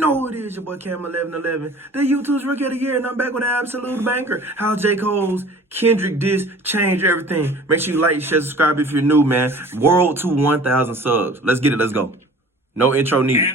know it is your boy Cam1111, the YouTube's Rookie of the Year, and I'm back with an absolute banker. How J.Coles, Kendrick DISS changed everything. Make sure you like, share, subscribe if you're new, man. World to 1,000 subs. Let's get it. Let's go. No intro needed.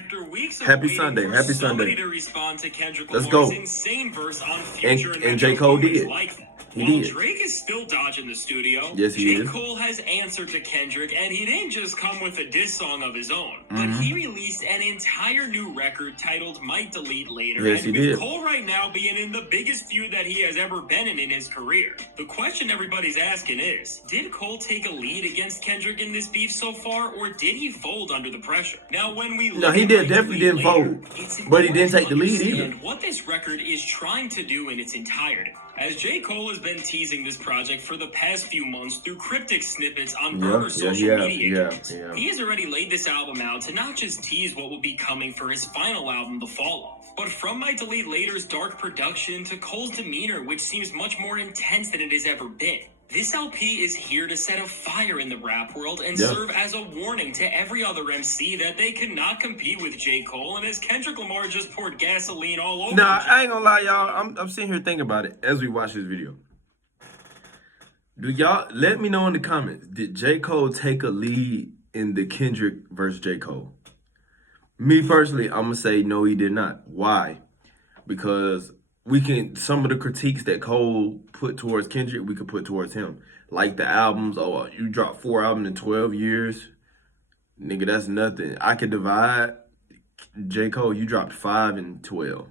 Happy Sunday. Happy Sunday. To respond to Kendrick Let's go. Insane verse on Future And J.Cole did. While Drake is still dodging the studio, yes, he is. J.Cole has answered to Kendrick, and he didn't just come with a diss song of his own, but he released an entire new record titled Might Delete Later, yes, and with did. Cole right now being in the biggest feud that he has ever been in his career. The question everybody's asking is, did Cole take a lead against Kendrick in this beef so far, or did he fold under the pressure? Now, when we No, he did definitely didn't fold, but he didn't take the lead either. What this record is trying to do in its entirety. As J. Cole has been teasing this project for the past few months through cryptic snippets on social media accounts, he has already laid this album out to not just tease what will be coming for his final album, The Fall Off, but from Might Delete Later's dark production to Cole's demeanor, which seems much more intense than it has ever been. This LP is here to set a fire in the rap world and serve as a warning to every other MC that they cannot compete with J. Cole, and as Kendrick Lamar just poured gasoline all over. Nah, I ain't gonna lie, y'all. I'm sitting here thinking about it as we watch this video. Do y'all let me know in the comments, did J. Cole take a lead in the Kendrick versus J. Cole? Me personally, I'm gonna say no, he did not. Why? Because some of the critiques that Cole put towards Kendrick, we could put towards him. Like the albums, oh, you dropped 4 albums in 12 years. Nigga, that's nothing. I could divide. J. Cole, you dropped 5 in 12.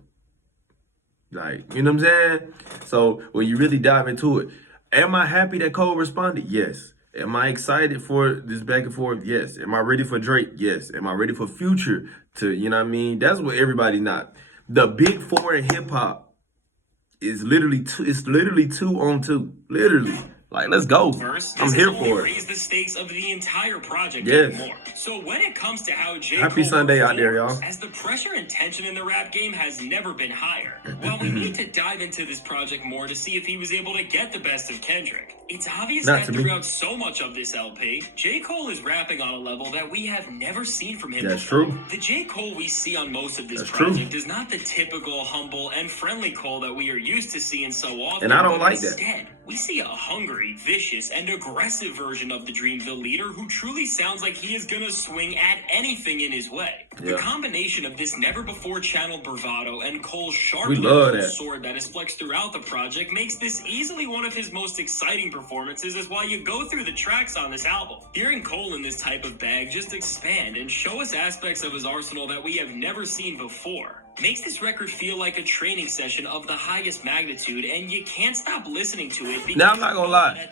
Like, you know what I'm saying? So, when you really dive into it, am I happy that Cole responded? Yes. Am I excited for this back and forth? Yes. Am I ready for Drake? Yes. Am I ready for Future to, you know what I mean? That's what everybody not. The big 4 in hip hop is literally 2 on 2. Literally. Like, let's go. First, I'm here for it. Raise the stakes of the entire project more. So when it comes to how J. Happy Sunday out there, y'all. As the pressure and tension in the rap game has never been higher. While we need to dive into this project more to see if he was able to get the best of Kendrick, it's obvious that throughout so much of this LP, J. Cole is rapping on a level that we have never seen from him before. True. The J. Cole we see on most of this project is not the typical humble and friendly Cole that we are used to seeing so often. And I don't like that. Instead, we see a hungry, vicious, and aggressive version of the Dreamville leader who truly sounds like he is gonna swing at anything in his way. The combination of this never-before-channeled bravado and Cole's sharp little sword that is flexed throughout the project makes this easily one of his most exciting performances as while you go through the tracks on this album. Hearing Cole in this type of bag just expand and show us aspects of his arsenal that we have never seen before makes this record feel like a training session of the highest magnitude, and you can't stop listening to it. Now, I'm not gonna lie.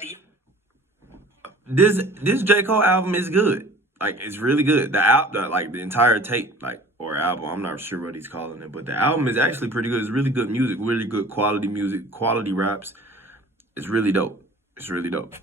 This J. Cole album is good. Like, it's really good. The entire tape, or album, I'm not sure what he's calling it, but the album is actually pretty good. It's really good music, really good quality music, quality raps. It's really dope. It's really dope.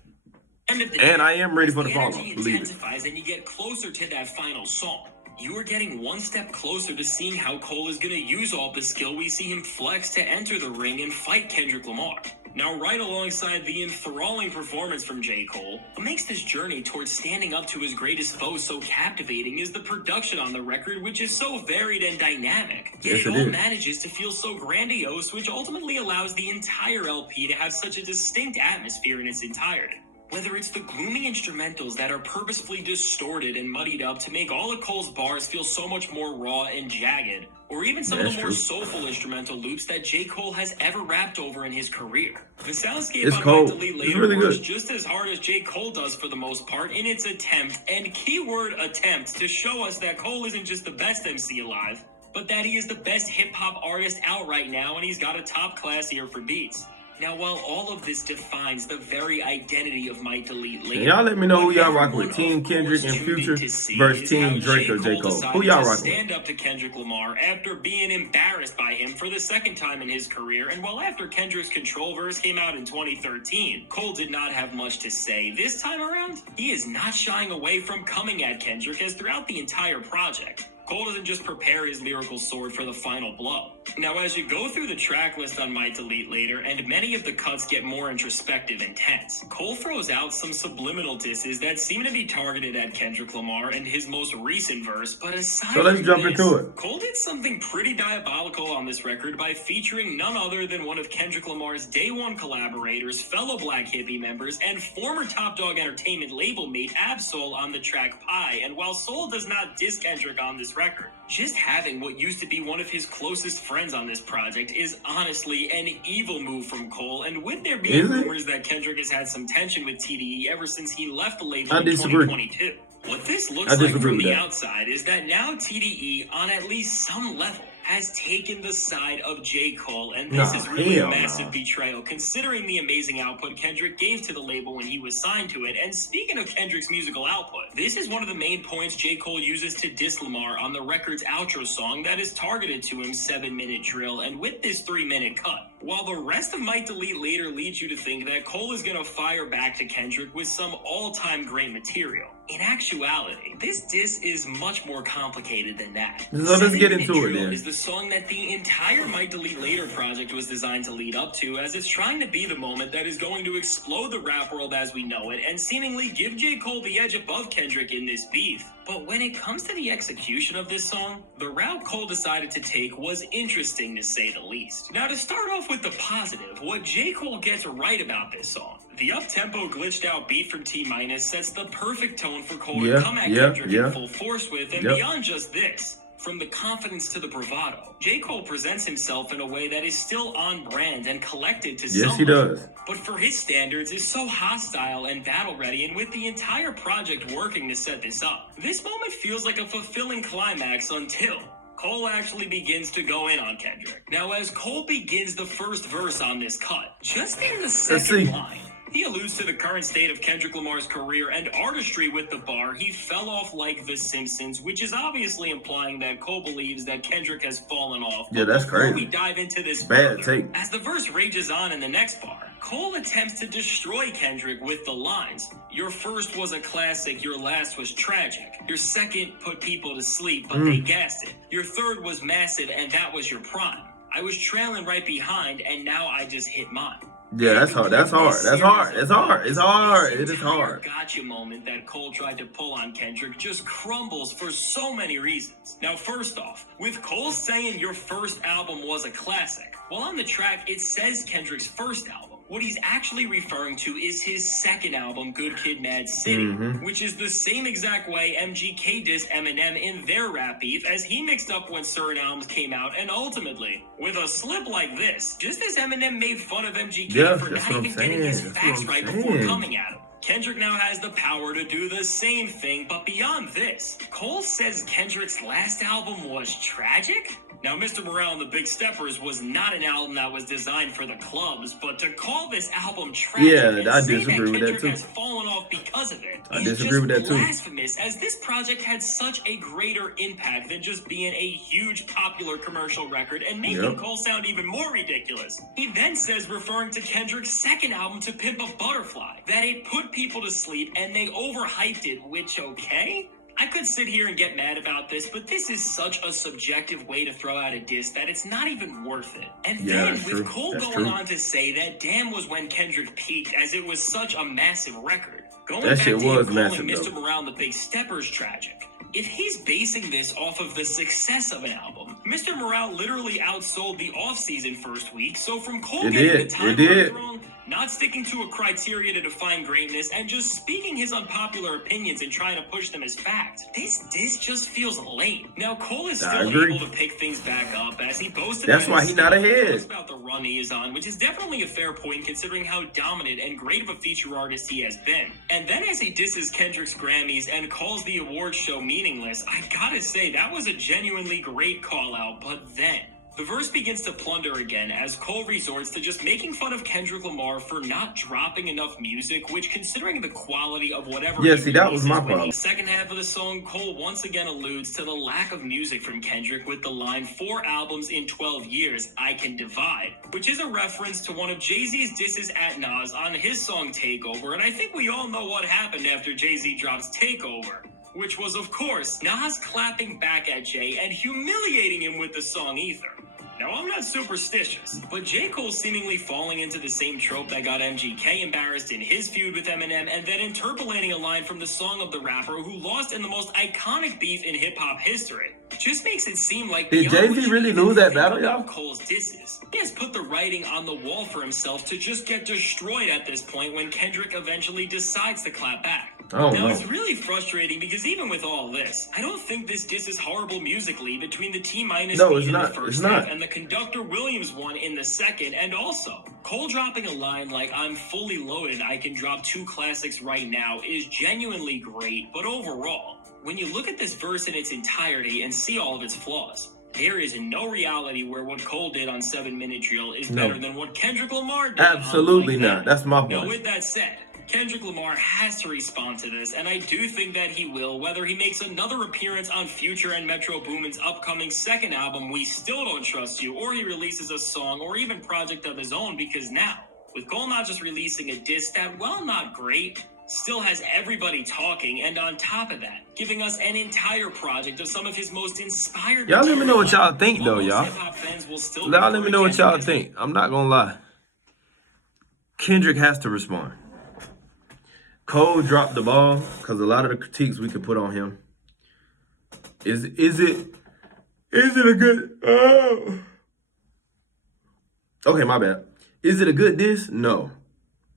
And I am ready for the follow-up, believe it. And you get closer to that final song. You are getting one step closer to seeing how Cole is going to use all the skill we see him flex to enter the ring and fight Kendrick Lamar. Now, right alongside the enthralling performance from J. Cole, what makes this journey towards standing up to his greatest foe so captivating is the production on the record, which is so varied and dynamic. Yet it all manages to feel so grandiose, which ultimately allows the entire LP to have such a distinct atmosphere in its entirety. Whether it's the gloomy instrumentals that are purposefully distorted and muddied up to make all of Cole's bars feel so much more raw and jagged, or even some of the more soulful instrumental loops that J. Cole has ever rapped over in his career. The soundscape on Might Delete Later works just as hard as J. Cole does for the most part in its attempt, and keyword attempt, to show us that Cole isn't just the best MC alive, but that he is the best hip-hop artist out right now, and he's got a top-class ear for beats. Now, while all of this defines the very identity of Might Delete Later, y'all let me know who y'all rock with. Team Kendrick and Future versus Team Drake or J. Cole. Who y'all rock with? Stand up to Kendrick Lamar after being embarrassed by him for the second time in his career, and while after Kendrick's Control verse came out in 2013, Cole did not have much to say. This time around, he is not shying away from coming at Kendrick, as throughout the entire project, Cole doesn't just prepare his lyrical sword for the final blow. Now, as you go through the track list on Might Delete Later, and many of the cuts get more introspective and tense, Cole throws out some subliminal disses that seem to be targeted at Kendrick Lamar and his most recent verse, but aside So let's from jump this, into it. Cole did something pretty diabolical on this record by featuring none other than one of Kendrick Lamar's day one collaborators, fellow Black Hippie members, and former Top Dog Entertainment label mate Ab-Soul on the track Pie. And while Soul does not diss Kendrick on this record, just having what used to be one of his closest friends on this project is honestly an evil move from Cole. And with there being rumors that Kendrick has had some tension with TDE ever since he left the label in 2022. What this looks like from the outside is that now TDE, on at least some level, has taken the side of J. Cole, and this is really a massive betrayal considering the amazing output Kendrick gave to the label when he was signed to it. And speaking of Kendrick's musical output, this is one of the main points J. Cole uses to diss Lamar on the record's outro song that is targeted to him 7-minute drill, and with this 3-minute cut. While the rest of Might Delete Later leads you to think that Cole is gonna fire back to Kendrick with some all-time great material, in actuality, this diss is much more complicated than that. So let's get into it then. Is the song that the entire Might Delete Later project was designed to lead up to, as it's trying to be the moment that is going to explode the rap world as we know it and seemingly give J. Cole the edge above Kendrick in this beef. But when it comes to the execution of this song, the route Cole decided to take was interesting to say the least. Now, to start off with the positive, what J. Cole gets right about this song, the up-tempo glitched out beat from T-Minus sets the perfect tone for Cole to come at Kendrick in full force with, and beyond just this, from the confidence to the bravado, J. Cole presents himself in a way that is still on brand and collected to someone. Yes, he does. But for his standards is so hostile and battle-ready, and with the entire project working to set this up, this moment feels like a fulfilling climax until Cole actually begins to go in on Kendrick. Now, as Cole begins the first verse on this cut, just in the second line, he alludes to the current state of Kendrick Lamar's career and artistry with the bar. He fell off like The Simpsons, which is obviously implying that Cole believes that Kendrick has fallen off. Yeah, that's crazy. We dive into this bad take. As the verse rages on in the next bar, Cole attempts to destroy Kendrick with the lines, "Your first was a classic, your last was tragic. Your second put people to sleep, but they gassed it. Your third was massive, and that was your prime. I was trailing right behind, and now I just hit mine." Yeah, that's hard. That's hard. That's hard. It's hard. It's hard. It is hard. Gotcha moment that Cole tried to pull on Kendrick just crumbles for so many reasons. Now, first off, with Cole saying your first album was a classic, well, on the track it says Kendrick's first album. What he's actually referring to is his second album, Good Kid, Mad City, which is the same exact way MGK dissed Eminem in their rap beef, as he mixed up when certain albums came out, and ultimately, with a slip like this, just as Eminem made fun of MGK for not even getting his facts right before coming at him, Kendrick now has the power to do the same thing, but beyond this, Cole says Kendrick's last album was tragic? Now, Mr. Morale and the Big Steppers was not an album that was designed for the clubs, but to call this album tragic I disagree with that too. Has fallen off because of it. I disagree with that too. Blasphemous, as this project had such a greater impact than just being a huge popular commercial record and making Cole sound even more ridiculous. He then says, referring to Kendrick's second album, To Pimp a Butterfly, that it put people to sleep and they overhyped it, which I could sit here and get mad about this, but this is such a subjective way to throw out a diss that it's not even worth it. And then with Cole going on to say that Damn was when Kendrick peaked, as it was such a massive record. Going back to him calling Mr. Morale and the Big Steppers tragic. If he's basing this off of the success of an album, Mr. Morale literally outsold the off-season first week, so from Cole getting the timeline wrong, not sticking to a criteria to define greatness, and just speaking his unpopular opinions and trying to push them as fact, this just feels lame. Now, Cole is still able to pick things back up, as he boasted why he's not ahead. About the run he is on, which is definitely a fair point considering how dominant and great of a feature artist he has been. And then as he disses Kendrick's Grammys and calls the awards show meaningless, I gotta say, that was a genuinely great call out, but then the verse begins to plunder again as Cole resorts to just making fun of Kendrick Lamar for not dropping enough music, which, considering the quality of whatever that was my problem. The second half of the song, Cole once again alludes to the lack of music from Kendrick with the line, 4 albums in 12 years, I can divide, which is a reference to one of Jay-Z's disses at Nas on his song Takeover, and I think we all know what happened after Jay-Z drops Takeover. which was, of course, Nas clapping back at Jay and humiliating him with the song Ether. Now, I'm not superstitious, but J.Coles seemingly falling into the same trope that got MGK embarrassed in his feud with Eminem and then interpolating a line from the song of the rapper who lost in the most iconic beef in hip-hop history just makes it seem like did Jay-Z really lose that battle, y'all? Cole's disses. He has put the writing on the wall for himself to just get destroyed at this point when Kendrick eventually decides to clap back. Oh, Now, no. it's really frustrating because even with all this, I don't think this diss is horrible musically between the T-minus No, beat it's in not. the It's first not. half and the Conductor Williams one in the second, and also, Cole dropping a line like, I'm fully loaded, I can drop 2 classics right now is genuinely great, but overall, when you look at this verse in its entirety and see all of its flaws, there is no reality where what Cole did on 7 Minute Drill is No. better than what Kendrick Lamar did. Absolutely on Like not. That. That's my Now, point. with that said, Kendrick Lamar has to respond to this, and I do think that he will, whether he makes another appearance on Future and Metro Boomin's upcoming second album, We Still Don't Trust You, or he releases a song or even project of his own, because now, with Cole not just releasing a diss that, while not great, still has everybody talking, and on top of that, giving us an entire project of some of his most inspired Y'all let me know what y'all think, material, though, most y'all. hip-hop fans will still Y'all let refer me to know what y'all Kendrick as think. I'm not gonna lie. Kendrick has to respond. Cole dropped the ball because a lot of the critiques we could put on him. Is it a good? Okay, my bad. Is it a good diss? No,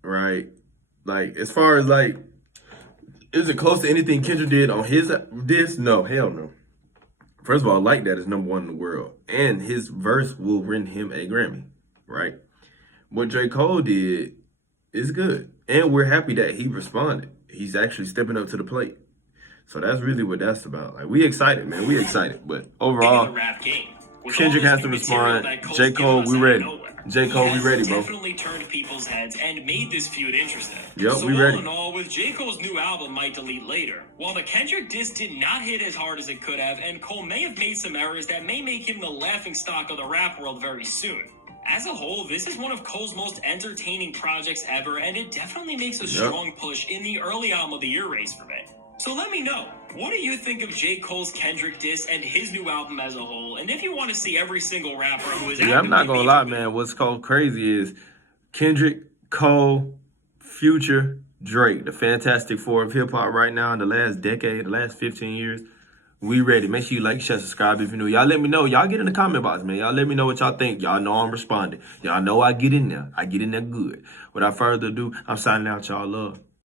right? Like as far as like, is it close to anything Kendrick did on his diss? No, hell no. First of all, Like That is #1 in the world, and his verse will win him a Grammy, right? What J.Cole did is good, and we're happy that he responded. He's actually stepping up to the plate. So that's really what that's about. Like, we excited, man. We excited. But in overall, the rap game. With Kendrick all has this to new material respond. that Cole's J. given Cole, us we out of ready. nowhere, J. Cole, he we has ready, bro. definitely turned people's heads and made this feud interesting. Yep, so we all ready. in all, with J. Cole's new album Might Delete Later, while the Kendrick diss did not hit as hard as it could have, and Cole may have made some errors that may make him the laughingstock of the rap world very soon. As a whole, this is one of Cole's most entertaining projects ever, and it definitely makes a strong push in the early album of the year race for me. So let me know, what do you think of J. Cole's Kendrick diss and his new album as a whole? And if you want to see every single rapper who is Yeah, I'm not actively gonna lie, beefing man. What's called crazy is Kendrick, Cole, Future, Drake, the Fantastic Four of hip hop right now in the last decade, the last 15 years. We ready. Make sure you like, share, subscribe if you're new. Y'all let me know. Y'all get in the comment box, man. Y'all let me know what y'all think. Y'all know I'm responding. Y'all know I get in there. I get in there good. Without further ado, I'm signing out. Y'all love.